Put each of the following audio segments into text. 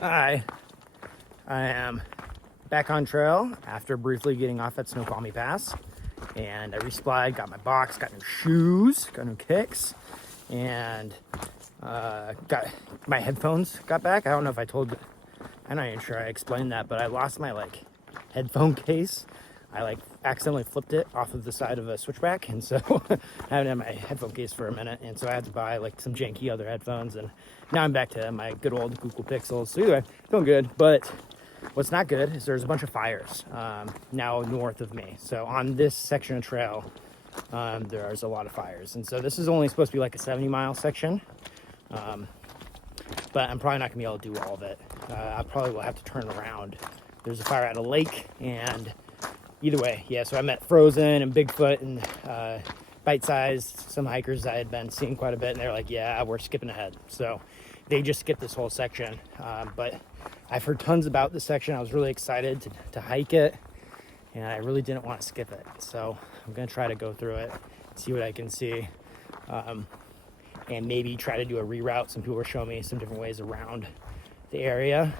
Hi, I am back on trail after briefly getting off at Snoqualmie Pass, and I resupplied, got my box, got new shoes, got new kicks, and got my headphones got back. I don't know if I told, I'm not even sure I explained that, but I lost my headphone case. I accidentally flipped it off of the side of a switchback, and so I haven't had my headphone case for a minute, and so I had to buy some janky other headphones, and now I'm back to my good old Google Pixels. So anyway, feeling good, but what's not good is there's a bunch of fires now north of me. So on this section of trail, there's a lot of fires, and so this is only supposed to be like a 70-mile section, but I'm probably not gonna be able to do all of it. I probably will have to turn around. There's a fire at a lake, and either way, yeah, so I met Frozen and Bigfoot and Bite Size, some hikers I had been seeing quite a bit, and they're like, yeah, we're skipping ahead. So they just skipped this whole section, but I've heard tons about this section. I was really excited to hike it, and I really didn't want to skip it. So I'm gonna try to go through it, see what I can see, and maybe try to do a reroute. Some people were showing me some different ways around the area.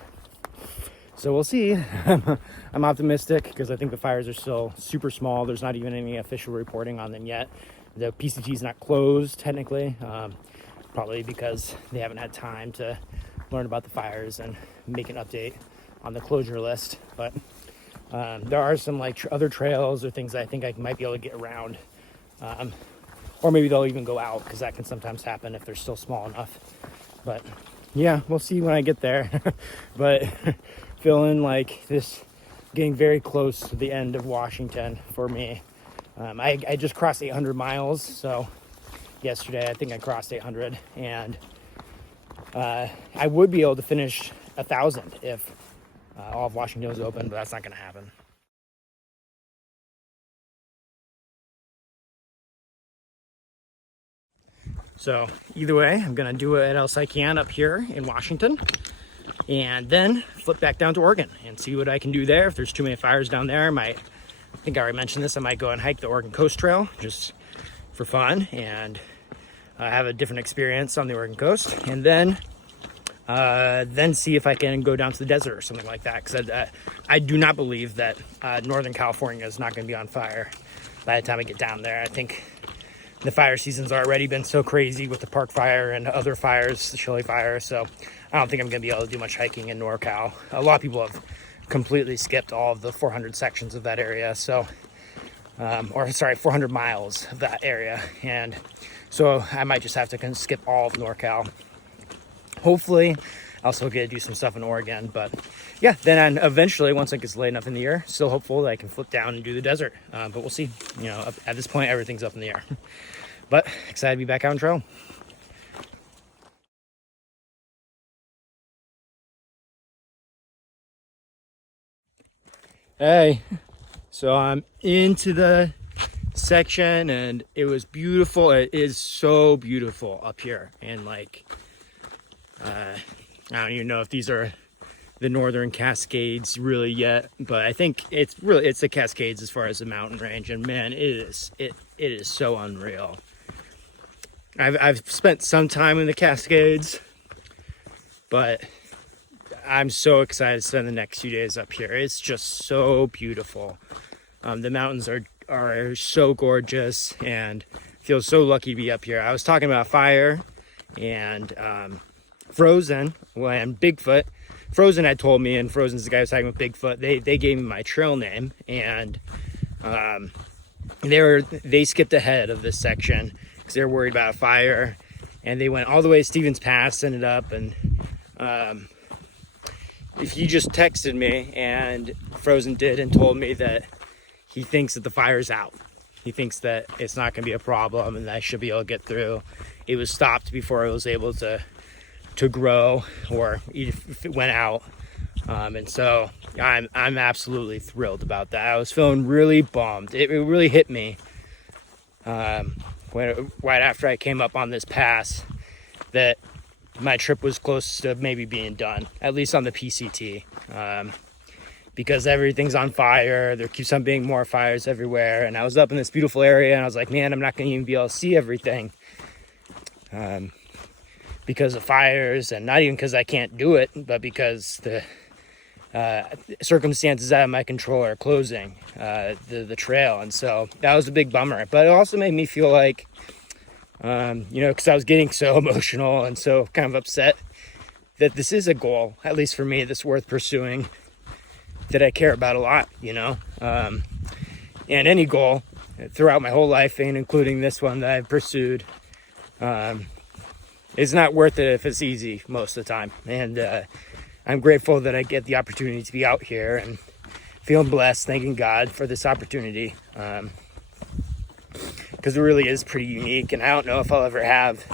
So we'll see. I'm optimistic because I think the fires are still super small. There's not even any official reporting on them yet. The PCT is not closed technically, probably because they haven't had time to learn about the fires and make an update on the closure list. But there are some other trails or things that I think I might be able to get around. Or maybe they'll even go out, because that can sometimes happen if they're still small enough. But yeah, we'll see when I get there. But feeling like this, getting very close to the end of Washington for me. I just crossed 800 miles. So yesterday, I think I crossed 800, and I would be able to finish 1,000 if all of Washington was open, but that's not going to happen. So either way, I'm going to do what else I can up here in Washington, and then flip back down to Oregon and see what I can do there. If there's too many fires down there, I think I already mentioned this, I might go and hike the Oregon Coast Trail just for fun and have a different experience on the Oregon coast, and then see if I can go down to the desert or something like that, because I do not believe that Northern California is not going to be on fire by the time I get down there. I think the fire season's already been so crazy with the Park Fire and other fires, the Chili Fire, so I don't think I'm going to be able to do much hiking in NorCal. A lot of people have completely skipped all of the 400 sections of that area, so 400 miles of that area, and so I might just have to skip all of NorCal. Hopefully I'll still get to do some stuff in Oregon, but yeah, then eventually, once it gets late enough in the year, still hopeful that I can flip down and do the desert, but we'll see. At this point, everything's up in the air. But excited to be back out on trail. Hey, so I'm into the section, and it was beautiful. It is so beautiful up here, and I don't even know if these are the Northern Cascades really yet, but I think it's the Cascades as far as the mountain range, and man, it is so unreal. I've spent some time in the Cascades, but I'm so excited to spend the next few days up here. It's just so beautiful. The mountains are so gorgeous, and feel so lucky to be up here. I was talking about fire and Frozen and Bigfoot. Frozen had told me, and Frozen's the guy who was talking about Bigfoot. They gave me my trail name, and they skipped ahead of this section because they were worried about a fire, and they went all the way to Stevens Pass, ended up, and if he just texted me, and Frozen did, and told me that he thinks that the fire's out. He thinks that it's not going to be a problem, and that I should be able to get through. It was stopped before I was able to grow, or if it went out, and so I'm absolutely thrilled about that. I was feeling really bummed. It really hit me right after I came up on this pass that my trip was close to maybe being done, at least on the PCT, because everything's on fire. There keeps on being more fires everywhere, and I was up in this beautiful area, and I was like, man, I'm not going to even be able to see everything. because of fires, and not even because I can't do it, but because the circumstances out of my control are closing the trail. And so that was a big bummer, but it also made me feel like, because I was getting so emotional and so kind of upset, that this is a goal, at least for me, that's worth pursuing, that I care about a lot, and any goal throughout my whole life, and including this one that I've pursued, is not worth it if it's easy most of the time. And I'm grateful that I get the opportunity to be out here and feeling blessed, thanking God for this opportunity, because it really is pretty unique, and I don't know if I'll ever have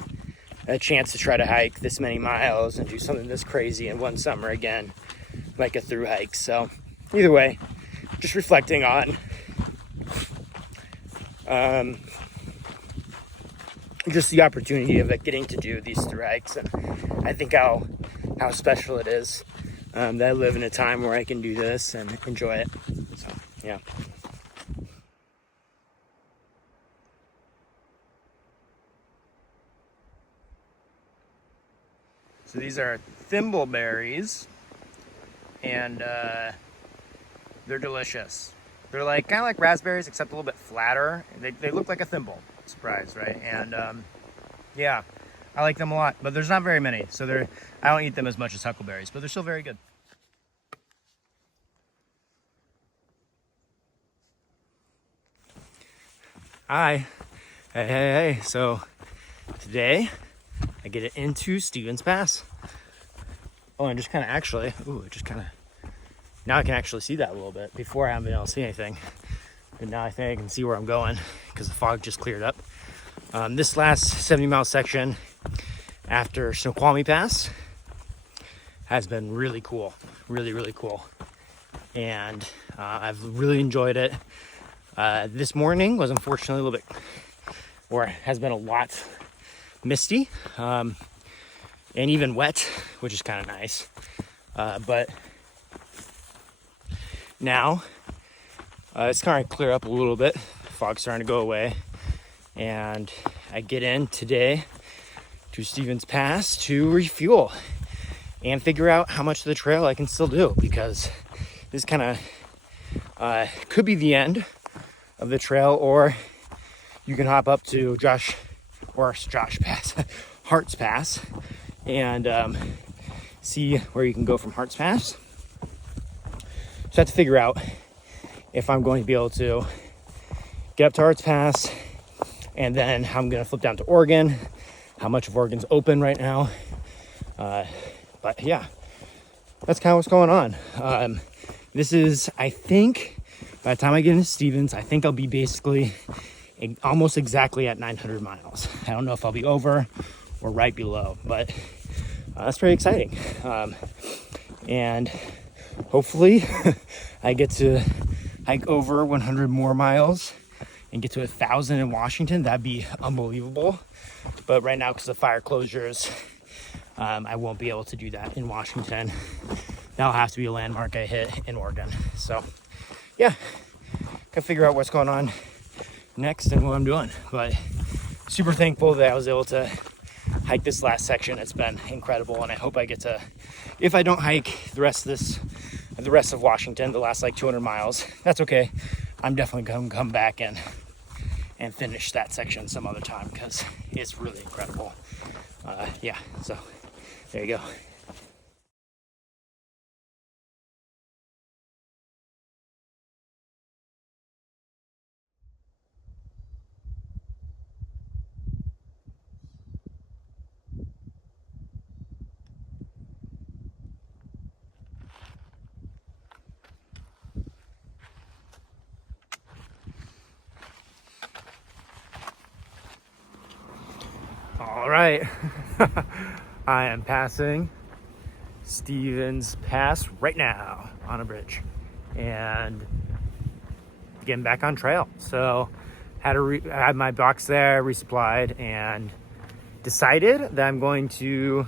a chance to try to hike this many miles and do something this crazy in one summer again, like a through hike. So either way, just reflecting on just the opportunity of getting to do these through hikes, and I think how special it is that I live in a time where I can do this and enjoy it. So yeah. So these are thimbleberries, and they're delicious. They're like kind of like raspberries, except a little bit flatter. They look like a thimble. Surprise, right? And yeah, I like them a lot, but there's not very many, so I don't eat them as much as huckleberries, but they're still very good. Hi. Hey. So today I get it into Stevens Pass. Oh, and just kind of now I can actually see that a little bit. Before I haven't been able to see anything, but now I think I can see where I'm going because the fog just cleared up. This last 70-mile section after Snoqualmie Pass has been really cool, really cool, and I've really enjoyed it. This morning was unfortunately a little bit, or has been a lot misty, and even wet, which is kind of nice. But now it's starting to clear up a little bit. Fog's starting to go away, and I get in today to Stevens Pass to refuel and figure out how much of the trail I can still do, because this kind of could be the end of the trail, or you can hop up to Josh Pass, Hart's Pass, and see where you can go from Hart's Pass. So I have to figure out if I'm going to be able to get up to Hart's Pass, and then I'm going to flip down to Oregon, how much of Oregon's open right now. But yeah, that's kind of what's going on. This is, I think, by the time I get into Stevens, I think I'll be basically almost exactly at 900 miles. I don't know if I'll be over or right below, but that's pretty exciting. And hopefully I get to hike over 100 more miles and get to 1,000 in Washington. That'd be unbelievable. But right now, because of fire closures, I won't be able to do that in Washington. That'll have to be a landmark I hit in Oregon. So yeah, gotta figure out what's going on next and what I'm doing. But super thankful that I was able to hike this last section. It's been incredible, and I hope I get to, if I don't hike the rest of Washington, the last like 200 miles, that's okay. I'm definitely gonna come back and finish that section some other time, because it's really incredible. Yeah, so there you go. All right, I am passing Stevens Pass right now on a bridge and getting back on trail. So had my box there resupplied and decided that I'm going to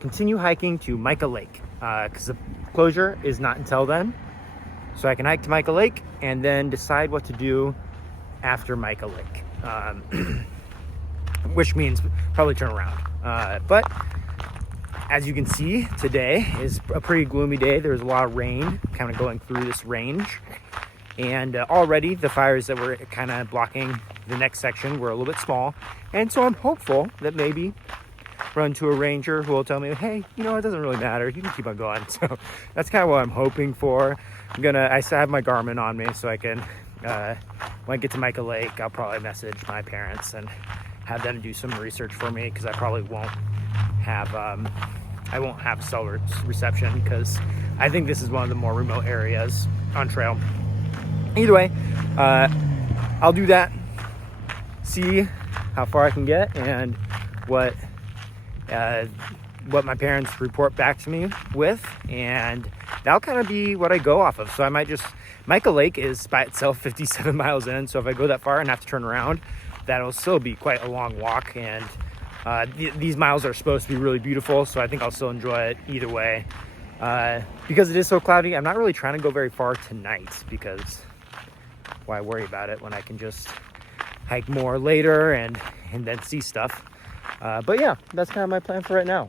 continue hiking to Mica Lake, because the closure is not until then. So I can hike to Mica Lake and then decide what to do after Mica Lake. Which means probably turn around. But as you can see, today is a pretty gloomy day. There's a lot of rain kind of going through this range. And already the fires that were kind of blocking the next section were a little bit small. And so I'm hopeful that maybe run to a ranger who will tell me, hey, you know, it doesn't really matter. You can keep on going. So that's kind of what I'm hoping for. I still have my Garmin on me, so I can, when I get to Micah Lake, I'll probably message my parents and have them do some research for me, because I probably won't have, cell reception, because I think this is one of the more remote areas on trail. Either way, I'll do that, see how far I can get, and what my parents report back to me with, and that'll kind of be what I go off of. So I might just, Micah Lake is by itself 57 miles in, so if I go that far and have to turn around, that'll still be quite a long walk, and these miles are supposed to be really beautiful, so I think I'll still enjoy it either way. Because it is so cloudy, I'm not really trying to go very far tonight, because why worry about it when I can just hike more later and then see stuff. But yeah, that's kind of my plan for right now.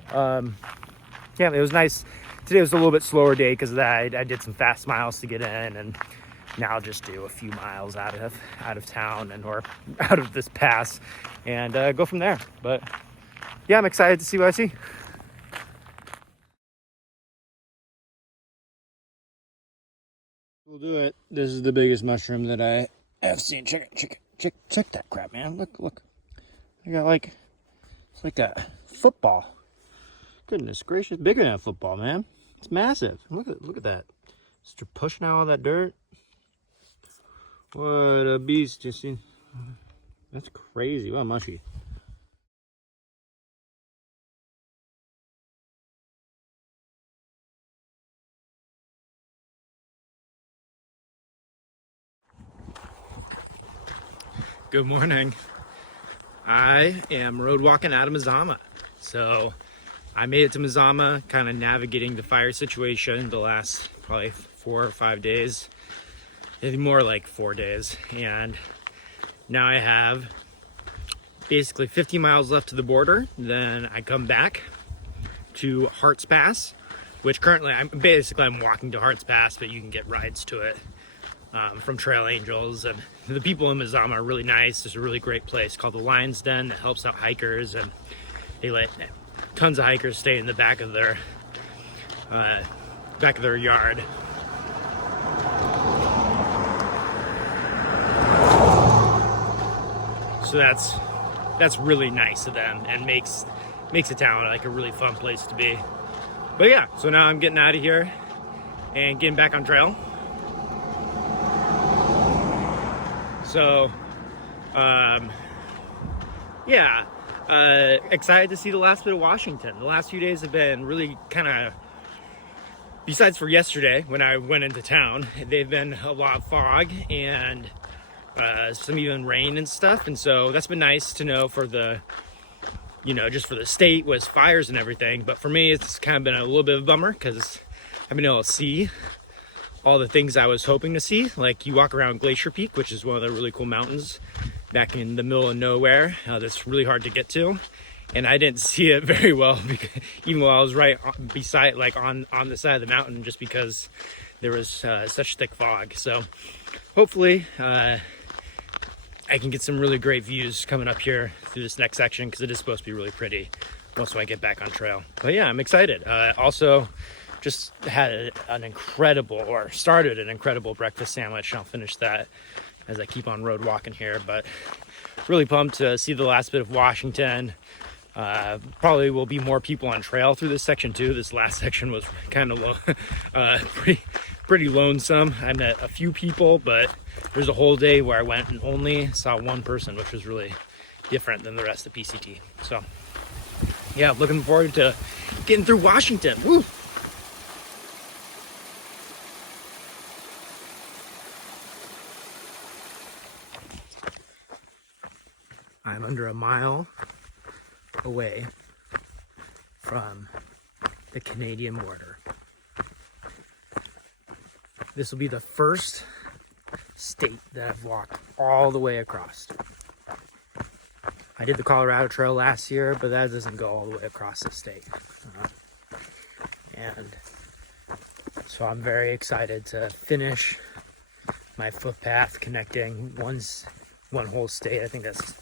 Yeah, it was nice. Today was a little bit slower day because of that. I did some fast miles to get in, and now I'll just do a few miles out of town or out of this pass, and go from there. But yeah, I'm excited to see what I see. We'll do it. This is the biggest mushroom that I have seen. Check that crap, man. Look. I got it's like a football. Goodness gracious, bigger than a football, man. It's massive. Look at that. Just pushing out all that dirt. What a beast, you see. That's crazy. What a mushy. Good morning. I am road walking out of Mazama. So I made it to Mazama, kind of navigating the fire situation the last probably 4 or 5 days. Maybe more like 4 days. And now I have basically 50 miles left to the border. Then I come back to Harts Pass, which currently I'm walking to Harts Pass, but you can get rides to it from Trail Angels, and the people in Mazama are really nice. There's a really great place called the Lion's Den that helps out hikers, and they let tons of hikers stay in the back of their yard. So that's really nice of them, and makes the town like a really fun place to be. But yeah, so now I'm getting out of here and getting back on trail. So, excited to see the last bit of Washington. The last few days have been really kind of, besides for yesterday when I went into town, they've been a lot of fog and some even rain and stuff. And so that's been nice to know for the, just for the state was fires and everything. But for me, it's kind of been a little bit of a bummer because I've been able to see all the things I was hoping to see. Like you walk around Glacier Peak, which is one of the really cool mountains back in the middle of nowhere. That's really hard to get to. And I didn't see it very well, because, even while I was right beside, like on the side of the mountain, just because there was such thick fog. So hopefully I can get some really great views coming up here through this next section, because it is supposed to be really pretty once I get back on trail. But yeah, I'm excited. Also, just started an incredible breakfast sandwich. I'll finish that as I keep on road walking here, but really pumped to see the last bit of Washington. Probably will be more people on trail through this section too. This last section was kind of pretty lonesome. I met a few people, but there's a whole day where I went and only saw one person, which was really different than the rest of PCT. So yeah, looking forward to getting through Washington. Woo! I'm under a mile away from the Canadian border. This will be the first state that I've walked all the way across. I did the Colorado Trail last year, but that doesn't go all the way across the state. And so I'm very excited to finish my footpath connecting one whole state. I think that's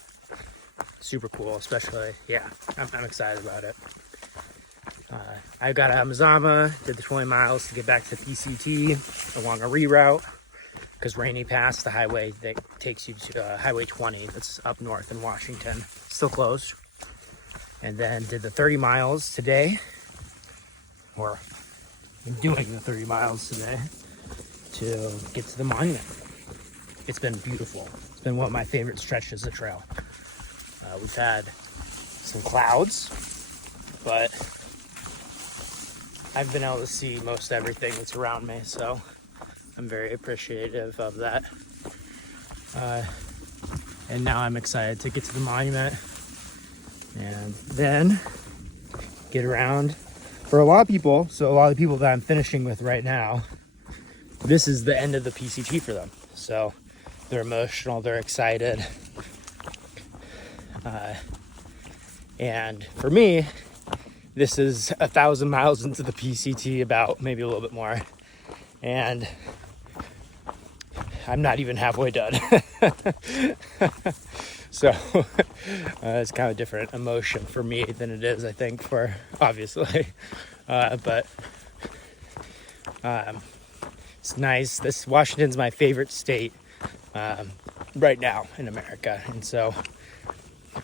super cool, especially, yeah, I'm excited about it. I got out of Mazama, did the 20 miles to get back to PCT along a reroute, because Rainy Pass, the highway that takes you to Highway 20, that's up north in Washington, still closed. And then did the 30 miles today, or I'm doing the 30 miles today to get to the monument. It's been beautiful. It's been one of my favorite stretches of trail. We've had some clouds, but I've been able to see most everything that's around me, so I'm very appreciative of that. And now I'm excited to get to the monument and then get around. For a lot of people, so a lot of the people that I'm finishing with right now, this is the end of the PCT for them. So they're emotional, they're excited. And for me, this is 1,000 miles into the PCT, about maybe a little bit more. And I'm not even halfway done. So it's kind of a different emotion for me than it is, I think, for obviously. But it's nice. Washington's my favorite state right now in America. And so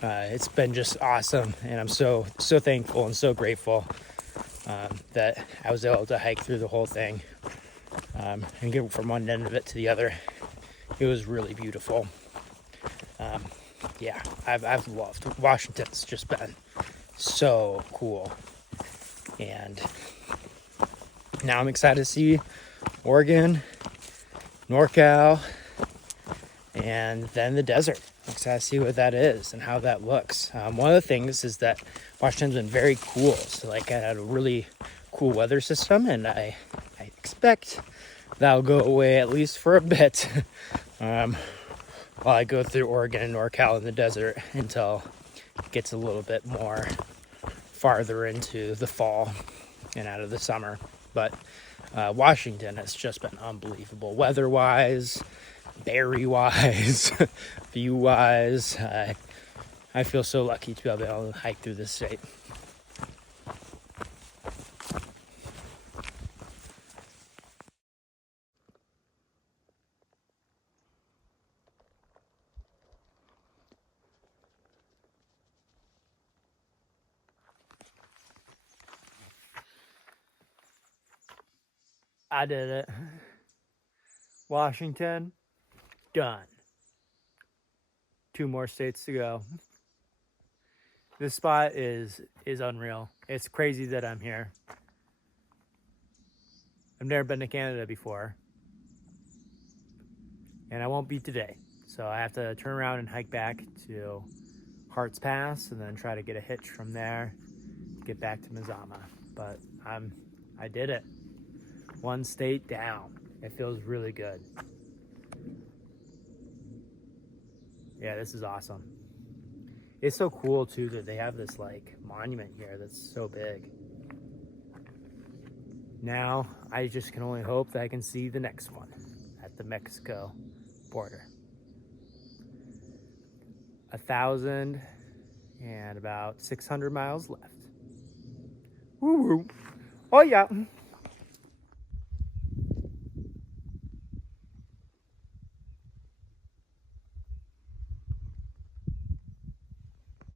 it's been just awesome. And I'm so thankful and so grateful that I was able to hike through the whole thing and get from one end of it to the other. It was really beautiful. Yeah, I've loved Washington. It's just been so cool. And now I'm excited to see Oregon, NorCal, and then the desert. I'm excited to see what that is and how that looks. One of the things is that Washington's been very cool. So like I had a really cool weather system, and I expect that'll go away at least for a bit while I go through Oregon and NorCal in the desert until it gets a little bit more farther into the fall and out of the summer. But Washington has just been unbelievable weather-wise, berry-wise, view-wise. I feel so lucky to be able to hike through this state. I did it. Washington, done. 2 more states to go. This spot is unreal. It's crazy that I'm here. I've never been to Canada before. And I won't be today. So I have to turn around and hike back to Hart's Pass and then try to get a hitch from there to get back to Mazama. But I did it. 1 state down. It feels really good. Yeah, this is awesome. It's so cool too that they have this like monument here that's so big. Now I just can only hope that I can see the next one at the Mexico border. 1,000 and about 600 miles left. Woo woo. Oh yeah.